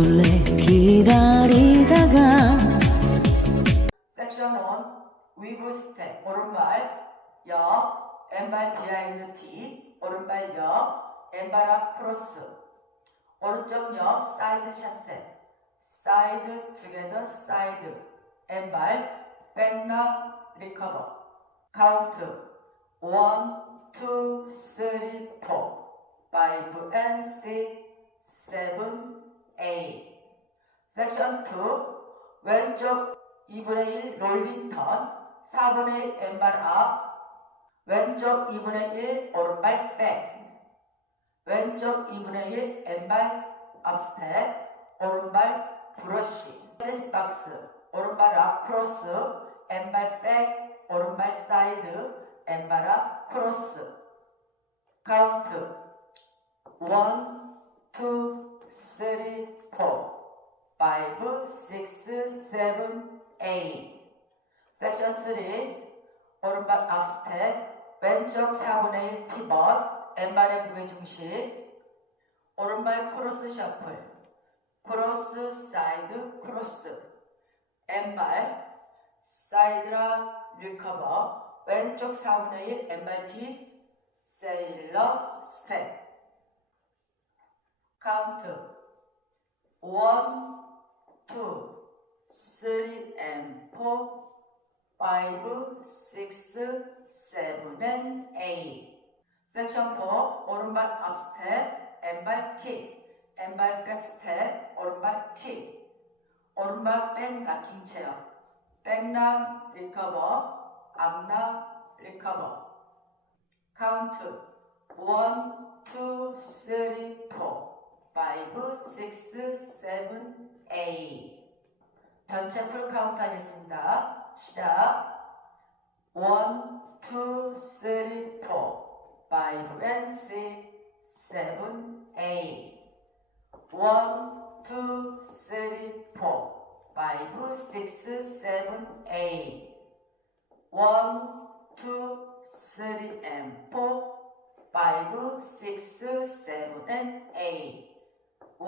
몰래 기다리다가 섹션 1 위브 스텝 오른발 옆 왼발 비하인드 T 오른발 옆 왼발 앞 크로스. 오른쪽 옆 사이드 샷세 사이드 투게더 사이드 왼발 백락 리커버 카운트 1 2 3 4 5 and 6 7 8 섹션 2 왼쪽 2분의 1 롤링 턴 4분의 1 왼발 앞 왼쪽 2분의 1 오른발 백 왼쪽 2분의 1 왼발 앞스텝 오른발 브러쉬 재즈 박스 오른발 앞 크로스 왼발 백 오른발 사이드 왼발 앞 크로스 카운트 1 2 3 4 5, 6, 7, 8. 섹션 3. 오른발 앞스텝. 왼쪽 4분의 1 피벗. 왼발의 무게 중심. 오른발 크로스 셔플. 크로스 사이드 크로스. 왼발 사이드라 리커버. 왼쪽 4분의 1 왼발 뒤 세일러 스텝. 카운트. 1 two, three and four, five, six, seven and eight. 섹션 4 오른발 앞스텝, 왼발 킥, 왼발 백스텝, 오른발 킥, 오른발 백 락킹 체어, 백락 리커버, 앞락 리커버. 카운트 1, 2, 3, 4 5, 6, 7, 8 전체 풀 카운트 하겠습니다. 시작. 1, 2, 3, 4 5 and 6, 7, 8 1, 2, 3, 4 5, 6, 7, 8 1, 2, 3 and 4 5, 6, 7 and 8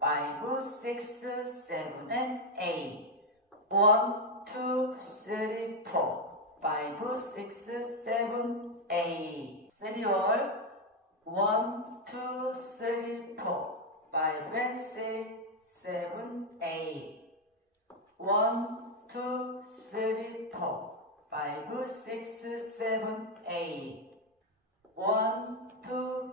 Five, six, seven, and eight. One, two, three, Serial, one, two, three, four. Bible, six, seven, eight. One, two, three, four. Five, six, seven, eight. One, two,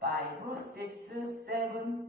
by root 6, 7,